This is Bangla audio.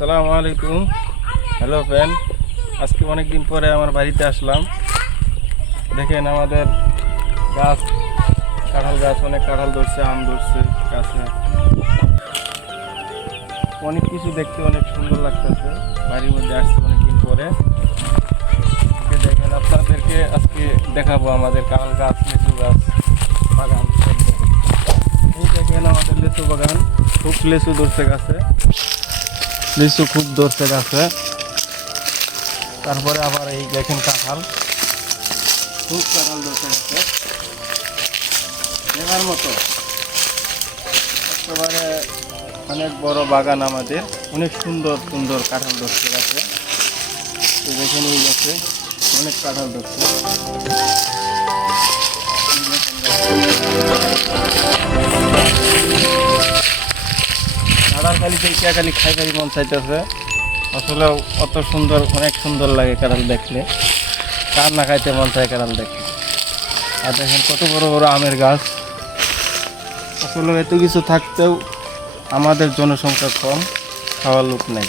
আসসালামু আলাইকুম। হ্যালো ফ্রেন্ড, আজকে অনেক দিন পরে আমার বাড়িতে আসলাম। দেখেন আমাদের গাছ, কাঁঠাল গাছ, অনেক কাঁঠাল ধরছে, আম ধরছে গাছে। অনেক কিছু দেখতে অনেক সুন্দর লাগতেছে। বাড়ির মধ্যে আসছে অনেকদিন পরে। দেখেন আপনাদেরকে আজকে দেখাবো আমাদের কাঁঠাল গাছ, লিচু গাছ, বাগান। এই দেখেন আমাদের লিচু বাগান, খুব লিচু ধরছে গাছে, লিচু খুব ধরছে গাছে। তারপরে আবার এই দেখেন কাঁঠাল, খুব কাঁঠাল ধরছে গাছে, দেখার মতো একেবারে অনেক বড় বাগান আমাদের। অনেক সুন্দর সুন্দর কাঁঠাল ধরছে গাছে। এই দেখেন এই গাছে অনেক কাঁঠাল ধরছে। কাঁঠাল খালি দেখে খালি খাই খালি মন চাইতেছে। আসলে অত সুন্দর, অনেক সুন্দর লাগে কাঁঠাল দেখলে। কার না খাইতে মন চায় কাঁঠাল দেখলে। আর দেখেন কত বড় বড় আমের গাছ। আসলে এত কিছু থাকতেও আমাদের জনসংখ্যা কম, খাওয়ার লোক নাই।